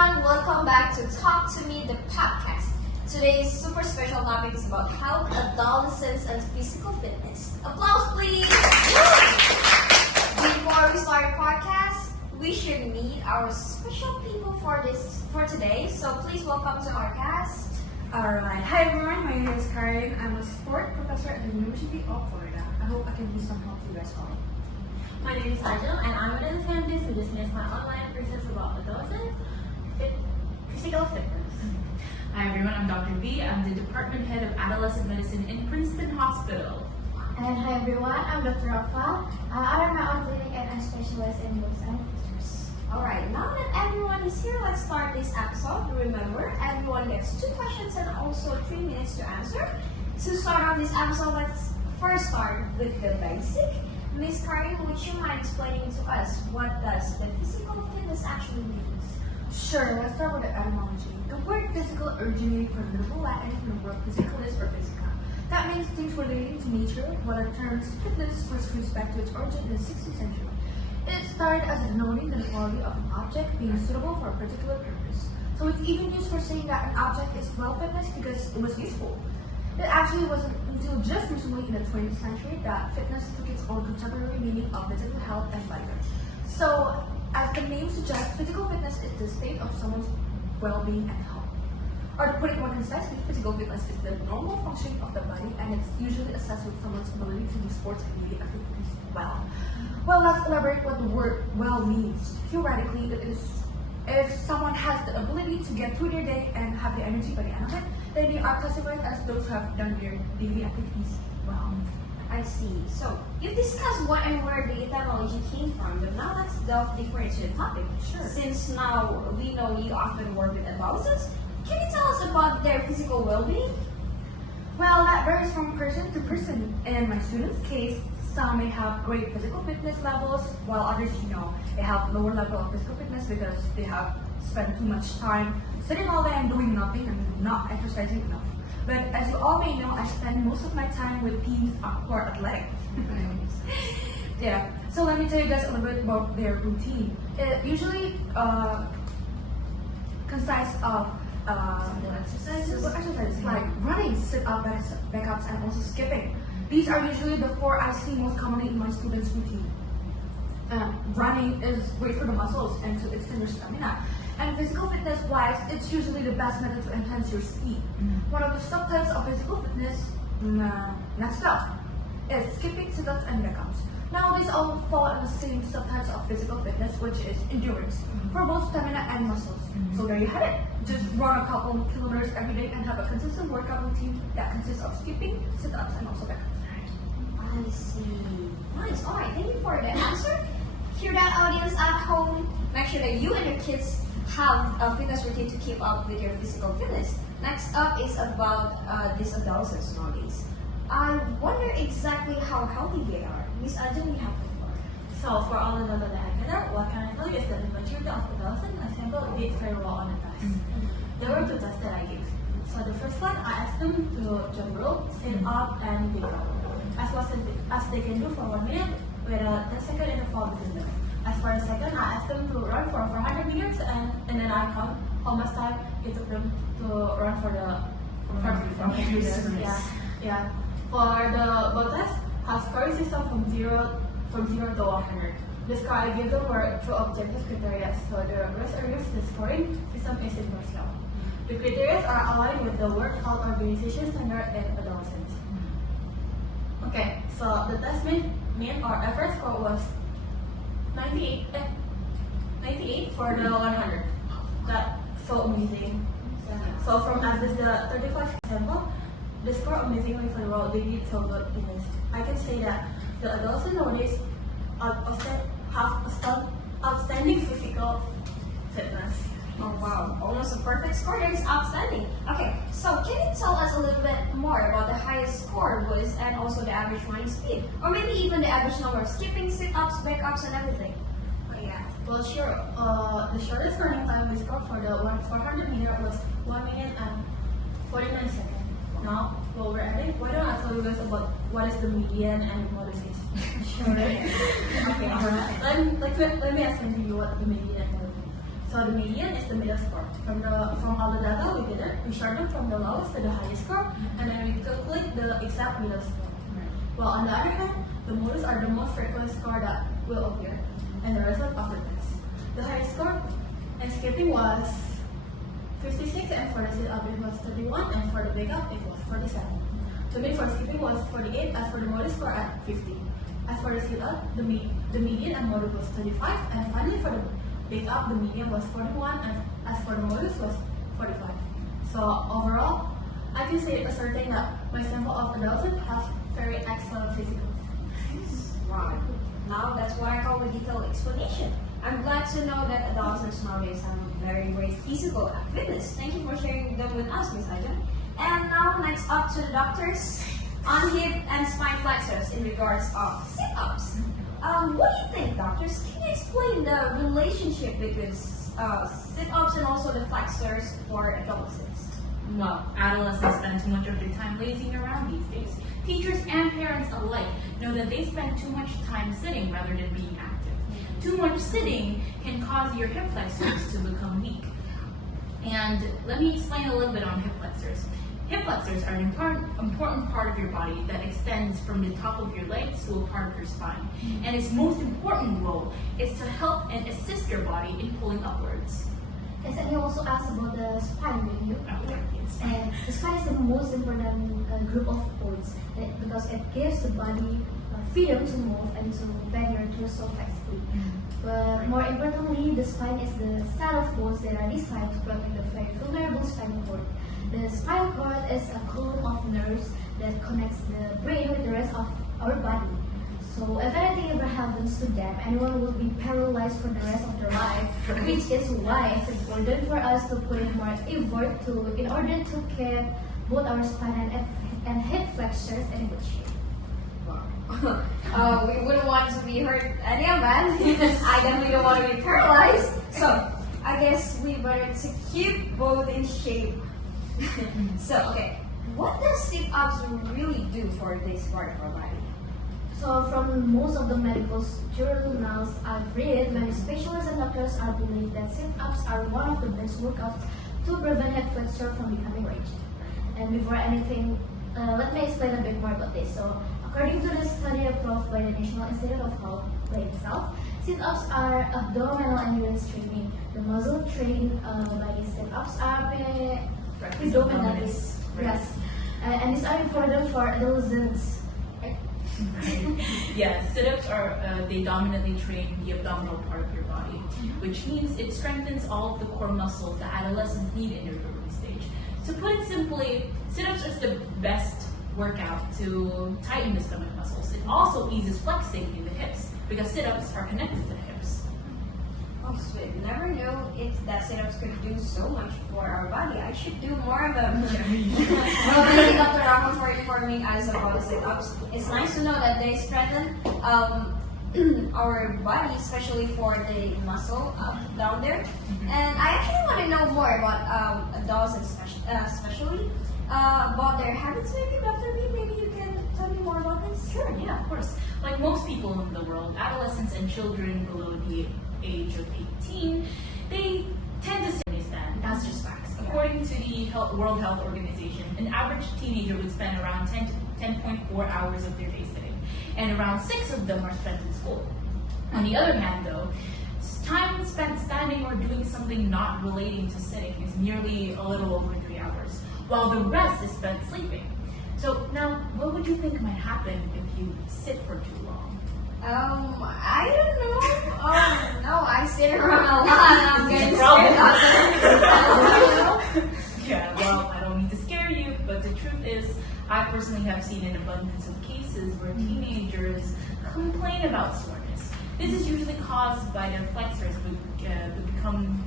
everyone, welcome back to Talk to Me, the podcast. Today's super special topic is about health, adolescence, and physical fitness. Applause, please! Before we start the podcast, we should meet our special people for today. So please welcome to our cast. Alright, hi everyone, my name is Karen. I'm a sport professor at the University of Florida. I hope I can be some help to you guys all. My name is Ajeng, and I'm an adolescent who just finished my online courses about adolescent physical fitness. Hi everyone, I'm Dr. B. I'm the Department Head of Adolescent Medicine in Princeton Hospital. And hi everyone, I'm Dr. Rafa. I run my own clinic and I specialize in books and posters. Alright, now that everyone is here, let's start this episode. Remember, everyone gets 2 questions and also 3 minutes to answer. To start off this episode, let's first start with the basic. Miss Karen, would you mind explaining to us what does the physical fitness actually mean? Sure, let's start with the etymology. The word physical originated from the Middle Latin from the word physicalis or physica. That means things relating to nature, while the term fitness was traced back to its origin in the 16th century. It started as denoting the quality of an object being suitable for a particular purpose. So it's even used for saying that an object is well fitness because it was useful. It actually wasn't until just recently in the 20th century that fitness took its own contemporary meaning of physical health and vigour. So, as the name suggests, physical fitness is the state of someone's well-being and health. Or to put it more concisely, physical fitness is the normal functioning of the body, and it's usually assessed with someone's ability to do sports and daily activities well. Well, let's elaborate what the word well means. Theoretically, it is if someone has the ability to get through their day and have the energy by the end of it, then they are classified as those who have done their daily activities well. I see. So, you've discussed what and where the etymology came from, but now let's delve deeper into the topic. Sure. Since now we know you often work with adolescents, can you tell us about their physical well-being? Well, that varies from person to person. In my students' case, some may have great physical fitness levels, while others, they have lower level of physical fitness because they have spent too much time sitting all day and doing nothing and not exercising enough. But as you all may know, I spend most of my time with teens who are athletic. Yeah, so let me tell you guys a little bit about their routine. It usually consists of exercises like running, sit-up, back-ups, and also skipping. These are usually the 4 I see most commonly in my students' routine. Running is great for the muscles and to extend your stamina. And physical fitness-wise, it's usually the best method to enhance your speed. One of the subtypes of physical fitness, next up, is skipping, sit-ups, and back-ups. Now, these all fall in the same subtypes of physical fitness, which is endurance, for both stamina and muscles. So there you have it. Just run a couple of kilometers every day and have a consistent workout routine that consists of skipping, sit-ups, and also back-ups. I see. Nice. Alright, thank you for the answer. Hear that, audience at home? Make sure that you and your kids have a fitness routine to keep up with your physical fitness. Next up is about these adolescents nowadays. I wonder exactly how healthy they are. Miss Ajeng, we have the floor. So, for all the data that I gathered, what can I tell you is that the majority of adolescents I sampled did very well on the test. There were 2 tests that I gave. So, the first one, I asked them to jump rope, sit up, and big up, as much as they can do for 1 minute, with a 10-second interval between them. As for the second, I asked them to run for 400 meters, and then I count how much time it took them to run for the 400 meters. Yeah. For the both tests, have scoring system from 0 to 100. The score I give them were through objective criteria, so the rest areas the scoring system is in scale. The criteria are aligned with the World Health Organization standard in adolescents. Okay, so the test mean our average score was 98 for the 100. That's so amazing. So from at least the 35 sample, the score amazingly for the world. They did so good in this. I can say that the adolescents nowadays have outstanding physical fitness. Oh wow, almost a perfect score. That is outstanding. Okay, so can you tell us a little bit more about the highest score was and also the average running speed? Or maybe even the average number of skipping, sit-ups, back-ups, and everything? Oh yeah, well sure. The shortest running time we scored for the 400 meter was 1 minute and 49 seconds. Now, while we're at it, why don't I tell you guys about what is the median and what is it? Sure. Okay, let me explain to you what the median and what it is. So the median is the middle score. From all the data we get it, we short them from the lowest to the highest score, and then we calculate the exact middle score. Well, on the other hand, the modus are the most frequent score that will appear, and the result of the test. The highest score in skipping was 56, and for the sit-up it was 31, and for the wake-up it was 47. The mean for skipping was 48, as for the modus score at 50. As for the sit-up, the median and modus was 35, and finally for the wake-up, the median was 41, and as for the modus was 45. So overall, I can say asserting that my sample of adolescents has very excellent physical. Wow. Now that's what I call a detailed explanation. I'm glad to know that adolescents nowadays have a very great physical fitness. Thank you for sharing them with us, Ms. Ajeng. And now next up to the doctors on hip and spine flexors in regards of sit-ups. What do you think, doctors? Can you explain the relationship between sit-ups and also the flexors for adolescents? Well, adolescents spend too much of their time lazing around these days. Teachers and parents alike know that they spend too much time sitting rather than being active. Too much sitting can cause your hip flexors to become weak. And let me explain a little bit on hip flexors. Hip flexors are an important part of your body that extends from the top of your legs to a part of your spine. And its most important role is to help and assist your body in pulling upwards. Yes, and you also asked about the spine, didn't you? Yes. And the spine is the most important group of bones because it gives the body freedom to move and to bend your torso flexibly. But more importantly, the spine is the set of bones that are designed to protect the very vulnerable spinal cord. The spinal cord is a column of nerves that connects the brain with the rest of our body. So if anything ever happens to them, anyone will be paralyzed for the rest of their life, which is why it's important for us to put in more effort in order to keep both our spine and hip flexors in good shape. We wouldn't want to be hurt any of that. I definitely don't want to be paralyzed. So I guess we better to keep both in shape. So okay, what does sit-ups really do for this part of our body? So from most of the medical journals I've read, many specialists and doctors are believe that sit-ups are one of the best workouts to prevent hip flexor from becoming rigid. And before anything, let me explain a bit more about this. So according to the study approved by the National Institute of Health by itself, sit-ups are abdominal endurance training. The muscle trained by these sit-ups are predominantly, yes, and these are important for adolescents. Yes, sit-ups are, they dominantly train the abdominal part of your body, which means it strengthens all of the core muscles that adolescents need in their growing stage. To put it simply, sit-ups is the best workout to tighten the stomach muscles. It also eases flexing in the hips because sit-ups are connected to the hips. Oh, sweet. Never knew if that sit-ups could do so much for our body. I should do more of them. Well, thank you, Dr. Rafa, for informing us about the sit-ups. It's nice to know that they strengthen our body, especially for the muscle down there. And I actually want to know more about adolescents, especially about their habits. Maybe, Dr. B, maybe you can tell me more about this? Sure, yeah, of course. Like most people in the world, adolescents and children below the age of 18, they tend to stand. That's just facts. According to the World Health Organization, an average teenager would spend around 10 to 10.4 hours of their day sitting, and around 6 of them are spent in school. On the other hand, though, time spent standing or doing something not relating to sitting is nearly a little over 3 hours, while the rest is spent sleeping. So now, what would you think might happen if you sit for too long? I don't know. Oh, no, I sit around a lot. I'm getting Problem. scared. Yeah, well, I don't mean to scare you, but the truth is, I personally have seen an abundance of cases where teenagers complain about soreness. This is usually caused by their flexors who become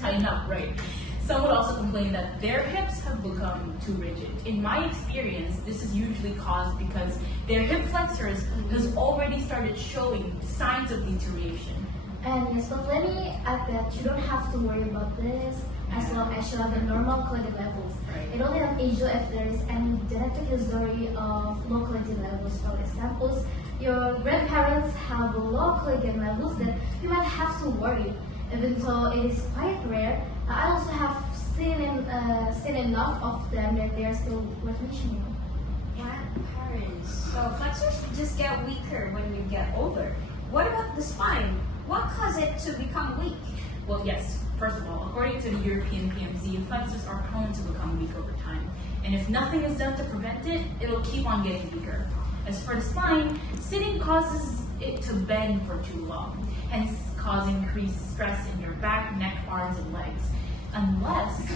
tightened up, right? Some would also complain that their hips have become too rigid. In my experience, this is usually caused because their hip flexors has already started showing signs of deterioration. And yes, but let me add that you don't have to worry about this as long as you have the normal collagen levels. Right. It only unages you if there is any genetic history of low collagen levels. For example, your grandparents have low collagen levels, then you might have to worry. Even though it is quite rare, I also have seen enough of them that they are still worth mentioning. Grandparents. So flexors just get weaker when you get older. What about the spine? What causes it to become weak? Well, yes. First of all, according to the European PMZ, flexors are prone to become weak over time. And if nothing is done to prevent it, it'll keep on getting weaker. As for the spine, sitting causes it to bend for too long, hence causing increased stress in your back, neck, arms, and legs. Unless,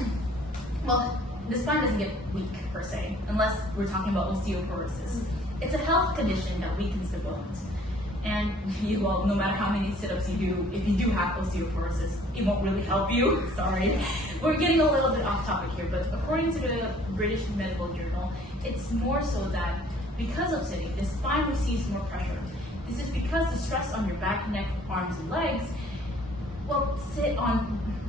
well, the spine doesn't get weak per se, unless we're talking about osteoporosis. It's a health condition that weakens the bones. And well, no matter how many sit-ups you do, if you do have osteoporosis, it won't really help you. Sorry. We're getting a little bit off topic here, but according to the British Medical Journal, it's more so that because of sitting, the spine receives more pressure. This is because the stress on your back, neck, arms, and legs, well,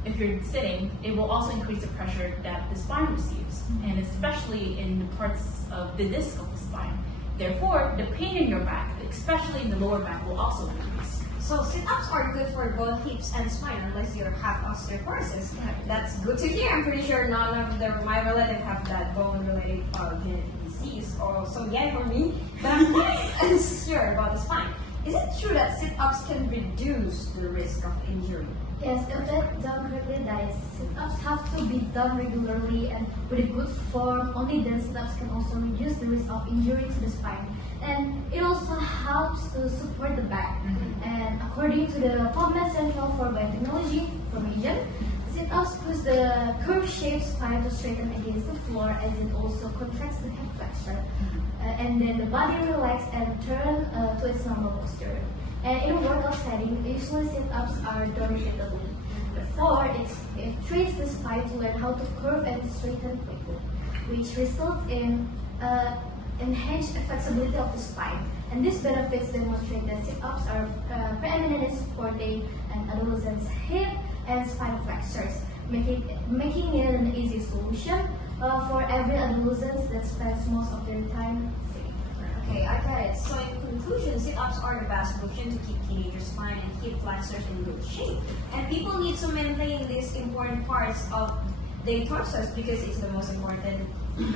if you're sitting, it will also increase the pressure that the spine receives, and especially in the parts of the disc of the spine. Therefore, the pain in your back, especially in the lower back, will also increase. So sit-ups are good for both hips and spine unless you have osteoporosis. That's good to hear. I'm pretty sure none of my relatives have that bone-related genetic disease. So yeah, for me. But I'm quite unsure about the spine. Is it true that sit-ups can reduce the risk of injury? Yes, if that done correctly, that is, sit-ups have to be done regularly and with a good form. Only then sit-ups can also reduce the risk of injury to the spine. And it also helps to support the back. And according to the PubMed Central for Biotechnology from Ajeng, sit-ups push the curve-shaped spine to straighten against the floor, as it also contracts the hip flexor. And then the body relaxes and turn to its normal posture. And in a workout setting, usually sit-ups are done repeatedly. Therefore, it trains the spine to learn how to curve and straighten quickly, which results in enhanced flexibility of the spine. And these benefits demonstrate that sit-ups are preeminent in supporting an adolescent's hip and spine flexors, making it an easy solution for every adolescent that spends most of their time sitting. Okay, I get it. So in conclusion, sit-ups are the best solution to keep teenagers' spine and hip flexors in good shape. And people need to maintain these important parts of their torsos because it's the most important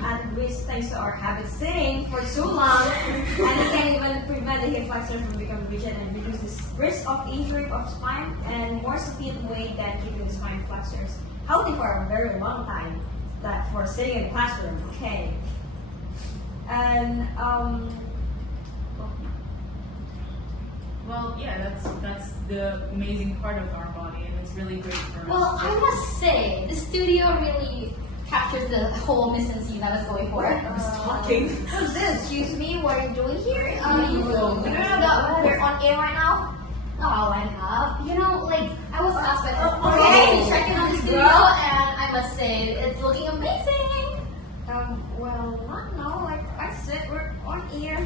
at risk thanks to our habit sitting for too long. And it can even prevent the hip flexors from becoming rigid and reduce the risk of injury of spine and more sufficient weight than keeping the spine flexors healthy for a very long time. That for sitting in the classroom. Okay. And well, yeah, that's the amazing part of our body, and it's really great for us. Well, I must say, the studio really captures the whole mission I was going for. Talking. who's this? Excuse me, what are you doing here? You don't know that we're on air right now? Oh, I have. You know, like, I was asked by okay. checking out the studio, and I must say, it's looking amazing. Well, not now. Like I said, we're on air.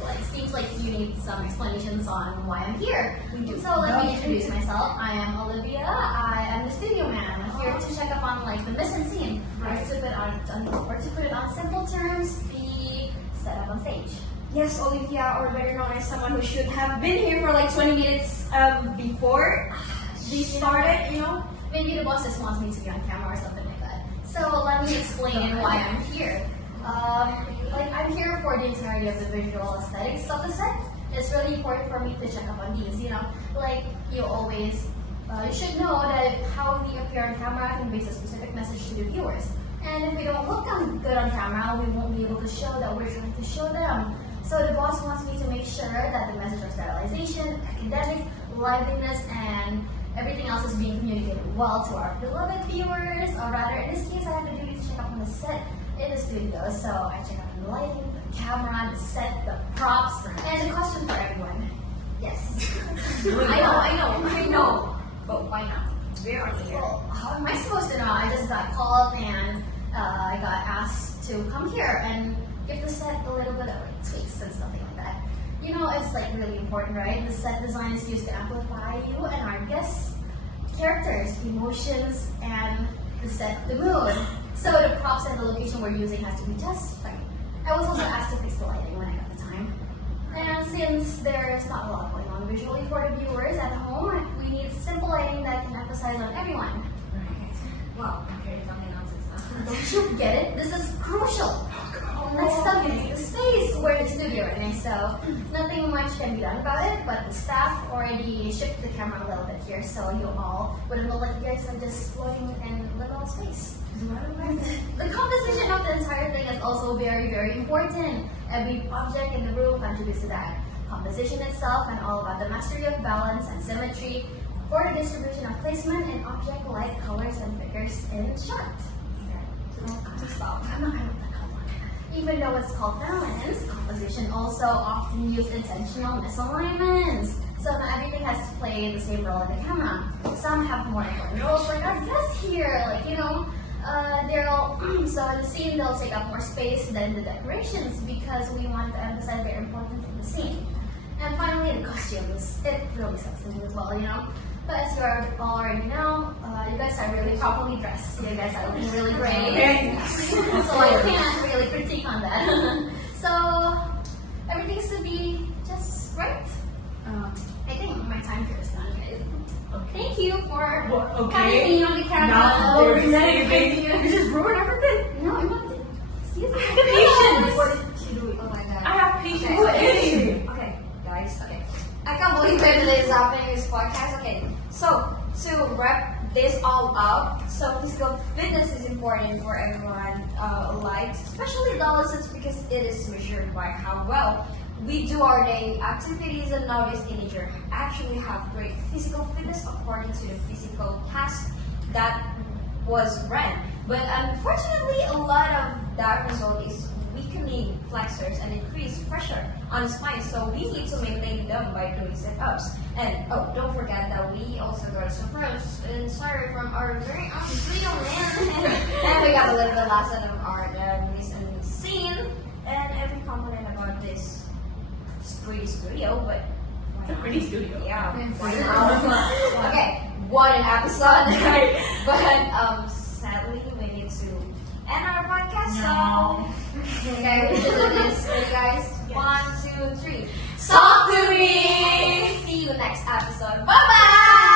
Well, it seems like you need some explanations on why I'm here. So let me introduce myself. I am Olivia. I am the studio man. I'm here to check up on like the mission scene, or to put it on simple terms, the setup on stage. Yes, Olivia, or better known as someone who should have been here for like 20 minutes before we started. You know. Maybe the boss just wants me to be on camera or something like that. So let me explain why I'm here. I'm here for the entirety of the visual aesthetics of the set. It's really important for me to check up on these, you know. Like, you always, you should know that how we appear on camera can base a specific message to the viewers. And if we don't look good on camera, we won't be able to show that we're trying to show them. So the boss wants me to make sure that the message of sterilization, academics, liveliness, and everything else is being communicated well to our beloved viewers, or rather, in this case, I have to do to check up on the set in the studio. So I check out the lighting, the camera, the set, the props, and the costume for everyone. Yes. I know. But why not? We're on air. Well, how am I supposed to know? I just got called and I got asked to come here and give the set a little bit of tweaks and something like that. You know, it's like really important, right? The set design is used to amplify you and our guests' characters, emotions, and to set the mood. So the props and the location we're using has to be just right. I was also asked to fix the lighting when I got the time. And since there's not a lot going on visually for the viewers at home, we need simple lighting that can emphasize on everyone. Wow, okay, talking nonsense now. Don't you get it? This is crucial. Next up is the space where the studio is, so nothing much can be done about it, but the staff already shipped the camera a little bit here, so you all wouldn't look like you guys are just floating in little space. The composition of the entire thing is also very, very important. Every object in the room contributes to that. Composition itself and all about the mastery of balance and symmetry for the distribution of placement and object light, colors, and figures in shot. Stop. Even though it's called balance, composition also often use intentional misalignments. So not everything has to play the same role in the camera. Some have more important roles, like our guests here, so in the scene they'll take up more space than the decorations because we want to emphasize their importance in the scene. And finally, the costumes. It really sets the mood as well, But as you already know, you guys are really properly dressed. You guys are looking really great. So I can't really critique on that. So everything should be just right. I think my time here is done, guys. Thank you for having me on the camera. Now you're saving. You just ruined everything. No, I'm not. Excuse me. Patience. What did she do? Oh my god. I have patience. Okay, guys, okay. I can't believe that this is happening in this podcast. Okay, so to wrap this all up, so physical fitness is important for everyone, especially adolescents, because it is measured by how well we do our daily activities, and nowadays teenagers actually have great physical fitness according to the physical test that was ran. But unfortunately, a lot of that result is weakening flexors and increased pressure on the spine. So we need to maintain them by doing sit-ups. And don't forget that we also got super inspired from our very own video man. And we got a little bit lesson of art and listen scene and every component about this. It's pretty studio, but It's a pretty studio. yeah. Okay, what an episode. But sadly we need to end our podcast. No. So okay, we should do this. Ready, guys? Yes. 1, 2, 3. Talk to me. See you next episode. Bye bye.